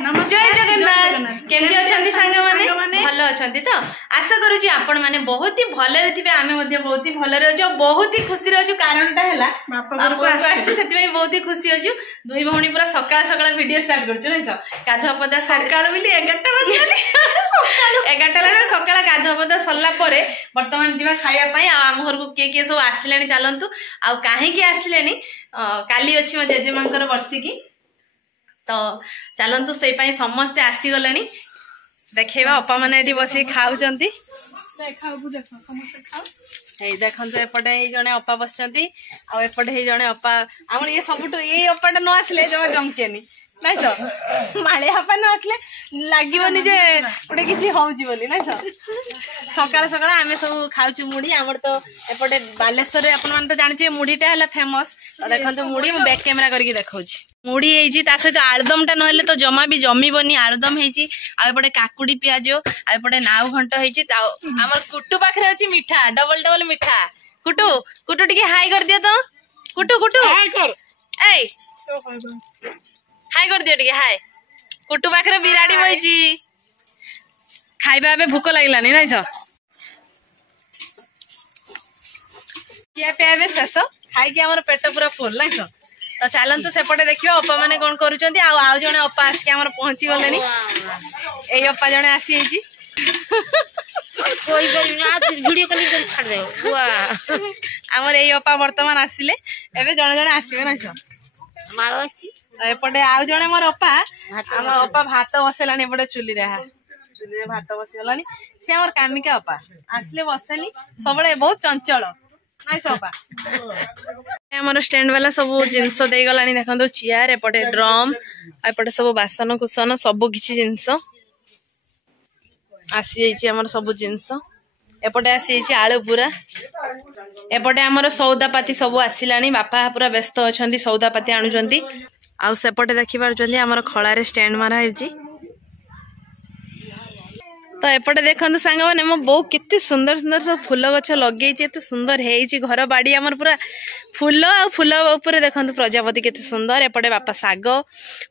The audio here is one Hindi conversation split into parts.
जय जगन्नाथ केमती अछंती सांग माने भलो अछंती तो आशा करूची आपण माने बहुत ही भले रे थिबे आमे मध्ये बहुत ही भले रे अछो बहुत ही खुशी रे अछो कारणटा हैला बापा को आछो सेति में बहुत ही खुशी अछो दुई भौणी पूरा सकाळ सकाळ वीडियो स्टार्ट करछु नै गाधुआ पदा सकाळ बिली 11टा बजे सकाळ 11टा ला सकाळ गाधुआ पदा सल्ला परे वर्तमान जीवा खाइबा पई आ हम घर को के सब आसिलेनी चालंतु आ काहे की आसिलेनी काली अछि म जेजेमांकर वर्षी की तो चलतु से समस्ते आसीगले देखा अपा मैंने बस खाऊ देखते एपटे जड़े अपा बस एपटे जड़े अपा आम ये सब ये अपाटा न आसले जमा जमकेनी नाई तो मालिया अपा न आसले लगभग जे गोटे किसी होली नाई तो सकाल सकाल आम सब खाऊ मुढ़ी आम तो एपटे बालेश्वर आप जानते मुढ़ीटा है फेमस तो देखो मुढ़ी मु बैक कैमेरा करके देखा मुढ़ी है सहित आलुदम टा ना तो जमा भी जमीबनी आलुदम होपटे काकुड़ी पियाज आउपटे नाउ घंट होमर कुटु पाखे अच्छी मिठा डबल डबल मिठा कुटु कुटु टी हाई कर दियो तो कुटु कुटु हाई कर दियो टी हाई कुटु पाखे बिराड़ी बही खाइबा भूक लगलानी नाई सर किया पिया शेष खाई आम पेट पूरा फुल नाई सर तो चलतु सेपटे देखिए अपा मैंने कौन करुँच आउ जड़े अपा आसिक पहुँची गले ये अपा जड़े आसी आमर ये अपा बर्तमान आसिले एबे जड़े जड़े आसवे ना एपटे आउ जड़े मोर अपा आम अपा भात बसला एपटे चुली भात बसीगला सी आम कामिका अपा आसले बसेनी सब बहुत चंचल आमर स्टैंड वाला सब जिनस दे गला देखो चेयर एपटे ड्रम एपटे सब बासन कुसन सब किछि जिनस आसी जाइए सब जिनस एपटे आसी आलू पूरा एपटे आमर सौदापाती सब आसिला बापा पूरा व्यस्त अच्छा सौदापाती आणुचंती आउ सेपटे देखि पारुचंती आमर खଳାରେ स्टैंड मारा होची तो एपटे देखते सांग मैंने मो बो केते सुंदर सुंदर सब फूल गछ लगे एत सुंदर है घर बाड़ी आमर पूरा फूल आ फूल उपर देखते प्रजापति केते सुंदर एपटे बापा साग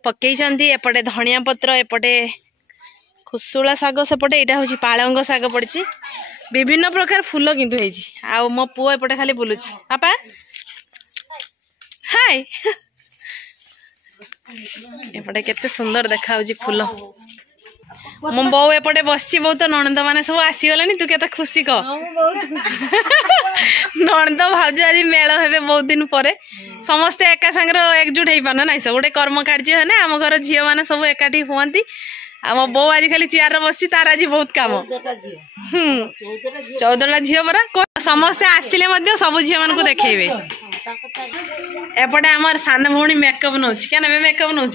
पकई एपटे धनिया पत्र एपटे खुसुला साग सेपटे यहाँ हूँ पालंग साग पड़ी विभिन्न प्रकार फूल किंतु आ मो पुओ एपटे खाली बुलुची पापा हाय एपटे केते सुंदर देखा फूल मो बो एपटे बस बहुत नणंद मैंने सब आसीगले तू के खुशी कह नणंद भाज आज मेल हे बहुत दिन पर समस्ते एका सांगर एकजुट हो पान ना गोटे कर्म कार्य है आम घर झील मैंने सब एकाठी हुआ आम बो आज खाली चेयर बस तार आज बहुत कम 14टा झील परा समस्ते आसिले सब झील मान देखेबे एपटे आम सान भौणी मेकअप नौ क्या ना मेकअप नौ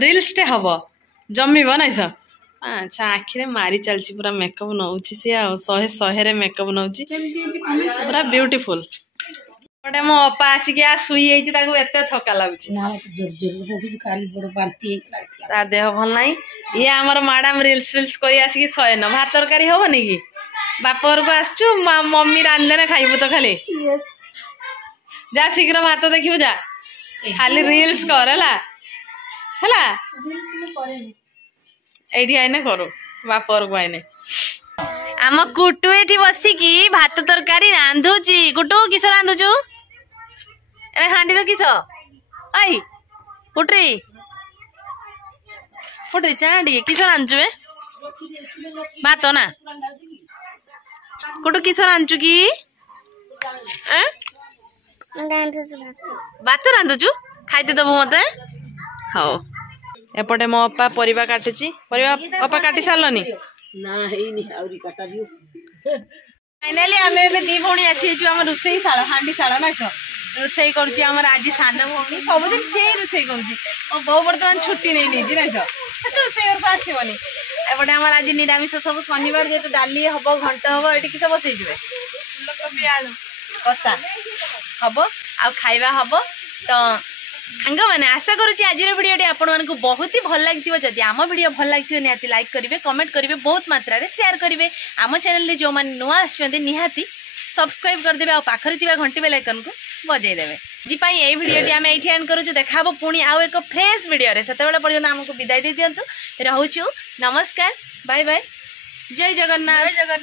रिल्स टे हम जमीब ना सर अच्छा आखिरे मारी चलची पूरा मेकअप नौ सी 100 मेकअप नौ पूरा ब्यूटीफुल गोटे मो अपा आसिक शुई एत थका लगुच देह भल ना ये आमर मैडम रिल्स फिल्स कर आसिक 100 भात तरकारी हेनी कि बाप घर को आसचु मम्मी रांधे खाइबू तो खाली जा शीघ्र भात देखिबू जा खाली रिल्स कर एठी आइने करू बापर को आइने आम कुटु एठी बसिकी भात तरकारी रांधुची कुटु किस रांधुचु एने हांडी रो किस आई कुटरी कुटरी चांडी किस रांधुचु बे भात ना कुटु किस रांधुचु की भात रांधुचु खाइते दबु मते हो एपटे मो अपा परिवा काटुची परिवा अपा काटी सारलनी ना हेनी आउरी काटा दियो फाइनली आमे एबे दी भौणी आसी छु हम रुसई साळ हांडी साळ ना तो रुसई करछि हमर आजी सान भौणी सब दिन से रुसई करछि ओ बो वर्तमान छुट्टी नै नै जी ना तो रुसई घर आसीबनी एपटे हमर आजी निरामिष सब शनिवार जे डाली हबो घंटा हबो एठी किस बसई जिवे फूलकोबी आलू कसा हबो आ खाइबा हबो तो सांग मैंने आशा करुँची आज भिडियो आपको बहुत ही भल लगी जदि आम भिडियो भल लगी निहाती लाइक करेंगे कमेंट करेंगे बहुत मात्रा रे शेयर करेंगे आम चैनल जो मैंने नुआ आसुँच निहाती सब्सक्राइब करदे आ पाखरे घंटी बेल आइकन को बजाई देवे। जी पाई ए वीडियो आम ये एंड करूँ देखा पुणी आउ एक फ्रेश वीडियो से पर्यटन आमको विदाय दे दिंतु रहूँ नमस्कार बाय बाय जय जगन्नाथ।